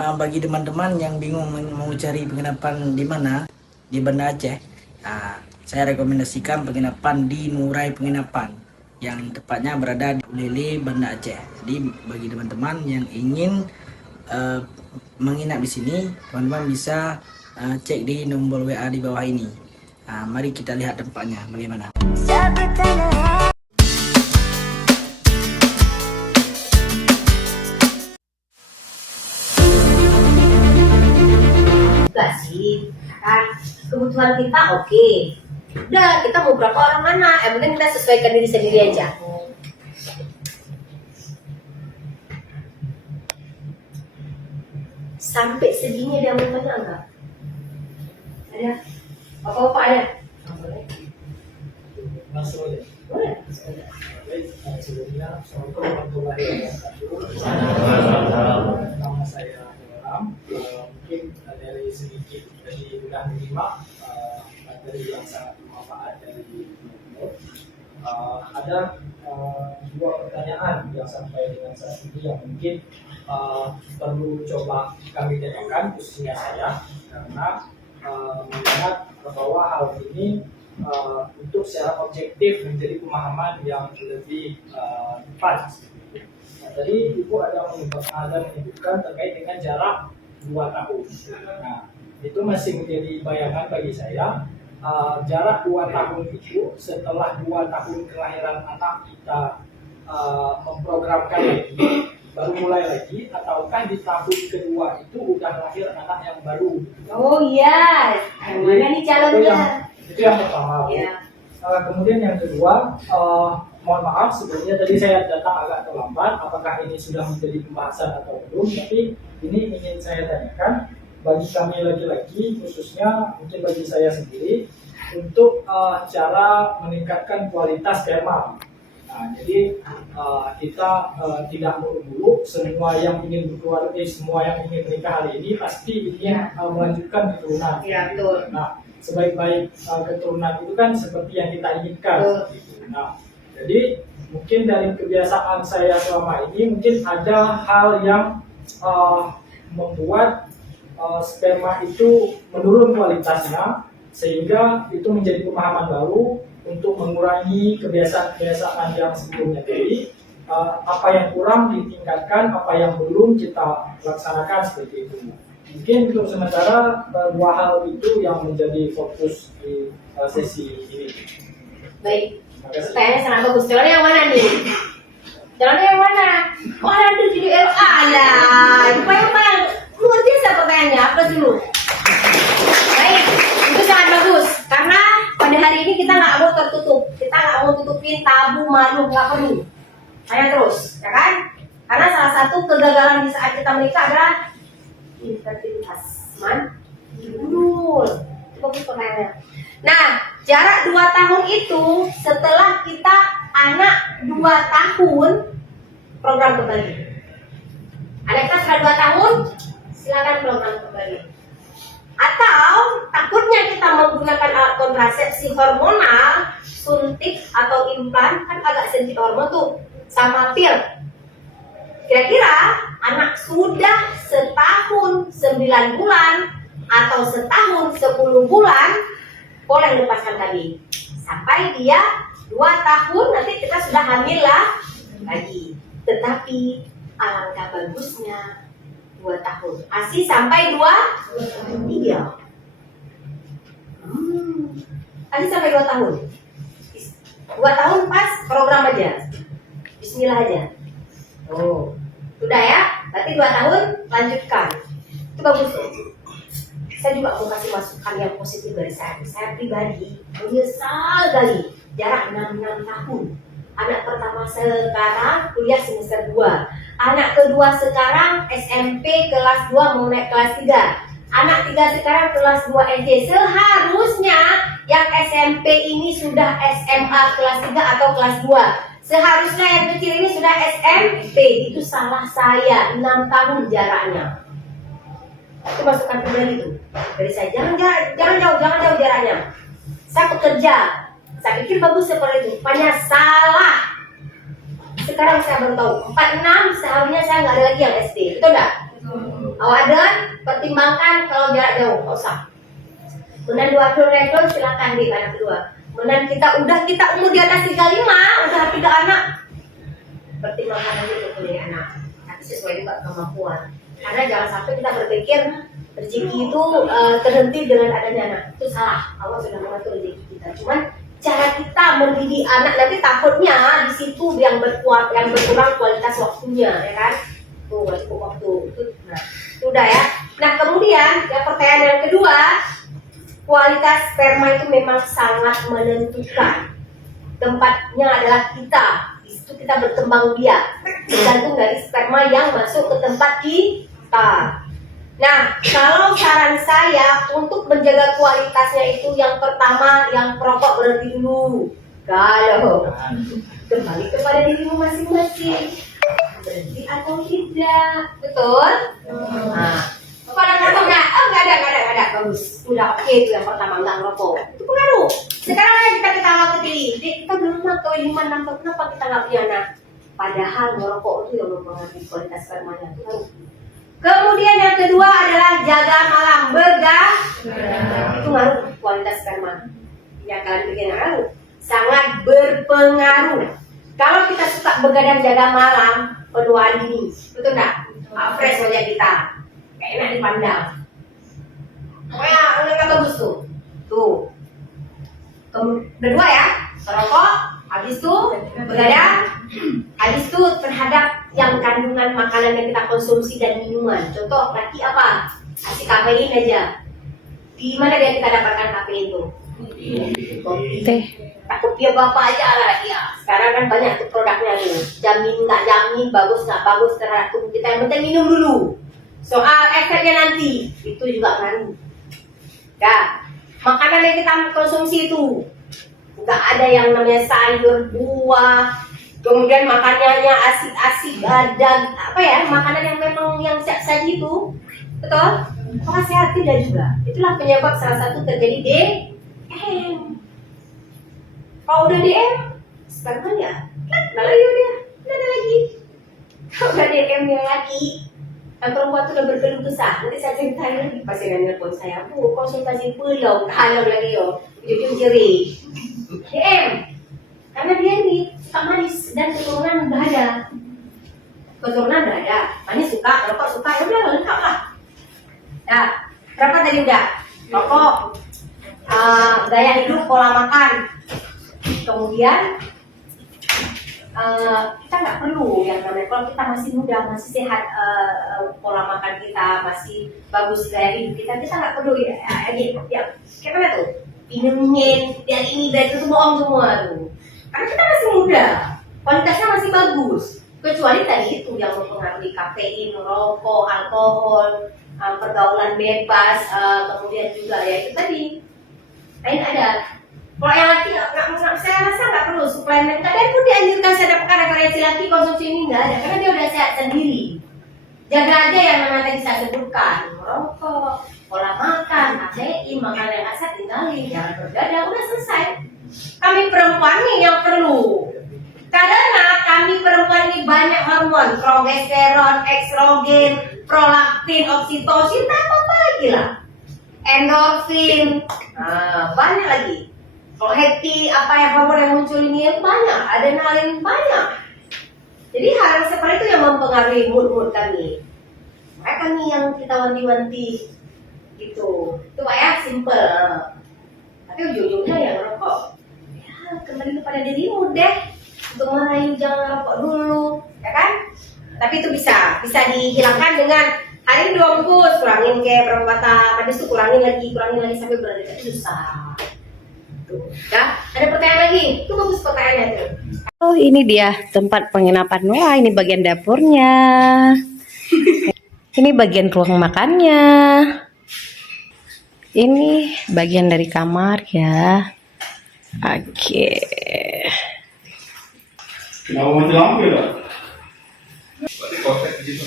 bagi teman-teman yang bingung mau cari penginapan di mana di Banda Aceh, saya rekomendasikan penginapan di Nurai Penginapan yang tepatnya berada di Ulele, Banda Aceh. Jadi bagi teman-teman yang ingin menginap di sini, teman-teman bisa cek di nomor WA di bawah ini. Mari kita lihat tempatnya bagaimana. Enggak sih, kan kebutuhan kita oke. Udah, kita mau berapa orang mana? Yang penting kita sesuaikan diri sendiri aja. Sampai segini ada yang mau tanya enggak? Ada? Apa-apa ada? Masuk ya. Boleh? Baik, sebelumnya Assalamualaikum warahmatullahi wabarakatuh. Nama saya Ilham. Mungkin dari sedikit dari sudah menyimak materi yang sangat bermanfaat dari Nur. Ada dua pertanyaan yang sampai dengan saat ini yang mungkin perlu coba kami tanyakan, khususnya saya, karena melihat bahwa hal ini untuk secara objektif menjadi pemahaman yang lebih tepat. Nah, tadi Ibu ada menyebutkan terkait dengan jarak 2 tahun. Nah, itu masih menjadi bayangan bagi saya. Jarak 2 tahun itu setelah 2 tahun kelahiran anak kita memprogramkan lagi, baru mulai lagi, ataukah di tahun kedua itu udah lahir anak yang baru? Oh iya, mana nih calonnya? Itu yang pertama. Ya. Kemudian yang kedua, mohon maaf sebenarnya tadi saya datang agak terlambat. Apakah ini sudah menjadi pembahasan atau belum? Tapi ini ingin saya tanyakan bagi kami laki-laki, khususnya mungkin bagi saya sendiri, untuk cara meningkatkan kualitas sperma. Nah, jadi kita tidak muluk-muluk. Semua yang ingin berkeluarga, semua yang ingin menikah hari ini pasti ingin melanjutkan keturunan. Ya, betul. Nah, sebaik-baik keturunan itu kan seperti yang kita inginkan. Nah, jadi mungkin dari kebiasaan saya selama ini mungkin ada hal yang membuat sperma itu menurun kualitasnya, sehingga itu menjadi pemahaman baru untuk mengurangi kebiasaan-kebiasaan yang sebelumnya tadi. Apa yang kurang ditingkatkan, apa yang belum kita laksanakan seperti itu. Mungkin untuk sementara dua hal itu yang menjadi fokus di sesi ini. Baik, pertanyaannya sangat bagus. Calonnya yang mana nih? Calonnya yang mana? Oh, ada jadi LA lah. Lupa-lupa. Luar biasa pertanyaannya. Apa dulu? Baik, itu sangat bagus. Karena pada hari ini kita nggak mau tertutup. Kita nggak mau tutupin tabu, malu, nggak perlu. Tanya terus, ya kan? Karena salah satu kegagalan di saat kita menikah adalah infertilitas. Betul. Itu bagus pertanyaannya. Nah, jarak 2 tahun itu setelah kita anak 2 tahun program kembali. Anak kita sudah 2 tahun, silakan program kembali. Atau takutnya kita menggunakan alat kontrasepsi hormonal, suntik atau implan, kan agak sensitif hormon tuh, sama pil. Kira-kira anak sudah setahun 9 bulan atau setahun 10 bulan, boleh lepaskan tadi. Sampai dia 2 tahun nanti kita sudah hamil lah lagi. Tetapi alangkah bagusnya 2 tahun. ASI sampai 2 iya. ASI sampai 2 tahun. 2 tahun pas program aja. Bismillah aja. Oh, sudah ya? Berarti 2 tahun lanjutkan. Itu bagus tuh. Saya juga mau kasih masukan yang positif dari saya. Saya pribadi menyesal kali jarak 6 tahun. Anak pertama sekarang kuliah semester 2. Anak kedua sekarang SMP kelas 2 mau naik kelas 3. Anak 3 sekarang kelas 2 SD. Seharusnya yang SMP ini sudah SMA kelas 3 atau kelas 2. Seharusnya yang kecil ini sudah SMP. Itu salah saya, 6 tahun jaraknya. Itu masukan pribadi itu dari saya. Jangan jauh jaraknya. Saya bekerja, saya pikir bagus seperti itu. Rupanya salah. Sekarang saya baru tahu 46 seharusnya saya nggak ada lagi yang SD, betul nggak? Oh Awadan, pertimbangkan kalau jarak jauh, nggak usah. Kemudian 2 silakan di anak kedua. Kemudian kita umur di atas 35, udah 3 anak. Pertimbangkan aja untuk punya anak. Tapi sesuai juga kemampuan. Karena jangan sampai kita berpikir rezeki itu terhenti dengan adanya anak. Itu salah. Allah sudah mengatur rezeki kita. Cuman cara kita mendidik anak nanti takutnya di situ yang berkurang kualitas waktunya, ya kan? Tuh, cukup waktu. Nah, udah ya. Nah, kemudian yang pertanyaan yang kedua, kualitas sperma itu memang sangat menentukan. Tempatnya adalah kita. Di situ kita berkembang biak. Tergantung dari sperma yang masuk ke tempat kita. Nah, kalau saran saya untuk menjaga kualitasnya itu yang pertama, yang perokok berhenti dulu. Kalau kembali kepada dirimu masing-masing, berhenti atau tidak, betul? Nah, kalau ngerokoknya, nggak ada, bagus. Udah oke itu yang pertama, nggak ngerokok. Itu pengaruh. Sekarang kita nggak kepilih, kita belum tahu 5-6 tahun kenapa kita nggak punya anak. Padahal ngerokok itu yang mempengaruhi kualitas spermanya itu kan. Kemudian yang kedua adalah jaga malam bergadang. Itu ngaruh kualitas sperma. Ya kalian bikin ngaruh. Sangat berpengaruh. Kalau kita suka begadang jaga malam, penuh ini, betul nggak? Fresh wajah kita, kayak enak dipandang. Pokoknya udah bagus tuh. Tuh. Kedua ya, merokok, habis itu begadang, habis itu terhadap yang kandungan makanan yang kita konsumsi dan minuman. Contoh laki apa? Kasih kafein aja. Di mana dia kita dapatkan kafein itu? Teh. Kopi apa aja lah ya. Sekarang kan banyak tuh produknya nih. Jamin nggak jamin, bagus nggak bagus terhadap tubuh kita. Yang penting minum dulu. Soal efeknya nanti itu juga ngaruh. Ya, makanan yang kita konsumsi itu nggak ada yang namanya sayur, buah. Kemudian makanannya asik-asik, ada apa ya? Makanan yang memang yang saji itu, betul? Maka sehat tidak juga. Itulah penyebab salah satu terjadi DM. Kalau udah DM, spermanya nggak lagi udah, nggak ada lagi. Kalau udah DM yang lagi, yang perempuan tuh udah berkeluh kesah. Nanti saya ceritain lagi pasti ada nelfon saya, Bu, konsultasi pulau, halau lagi yo, ujung jeri. DM, karena dia ini suka manis dan keturunan udah ada. Keturunan udah ada, manis suka, rokok suka, ya udah lengkap lah. Nah, berapa tadi udah? Rokok, gaya hidup, pola makan. Kemudian kita nggak perlu yang namanya kalau kita masih muda, masih sehat, pola makan kita masih bagus, gaya hidup kita nggak perlu ya kayak mana tuh minumin yang ini dan itu bohong semua tuh, karena kita masih muda, kualitasnya masih bagus, kecuali tadi itu yang mempengaruhi kafein, rokok, alkohol, pergaulan bebas, kemudian juga ya itu tadi lain ada. Kalau yang laki saya rasa nggak perlu suplemen. Kadang pun dianjurkan saya dapatkan referensi laki konsumsi ini nggak ada, karena dia udah sehat sendiri. Jaga aja yang mana tadi saya sebutkan, merokok, pola makan, kafein, makanan yang asat tinggalin, jangan bergadang, udah selesai. Kami perempuan nih yang perlu. Karena kami perempuan ini banyak hormon, progesteron, estrogen, prolaktin, oksitosin, apa lagi lah, endorfin, banyak lagi. Kalau happy, apa yang hormon yang muncul ini banyak, adrenalin banyak. Jadi hal seperti itu yang mempengaruhi mood kami. Makanya kami yang kita wanti-wanti gitu. Itu Pak ya, simple. Tapi ujung-ujungnya yang rokok. Ya, kembali kepada dirimu deh. Untuk merayu jangan rokok dulu, ya kan? Tapi itu bisa dihilangkan dengan hari ini 2 bungkus, kurangin kayak berapa batang, habis itu kurangin lagi sampai berada itu susah. Ya, ada pertanyaan lagi? Itu bagus pertanyaannya tuh. Oh, ini dia tempat penginapan. Wah, ini bagian dapurnya. Ini bagian ruang makannya. Ini bagian dari kamar ya. Oke. Kenapa mati lampu ya? Berarti konsep gitu.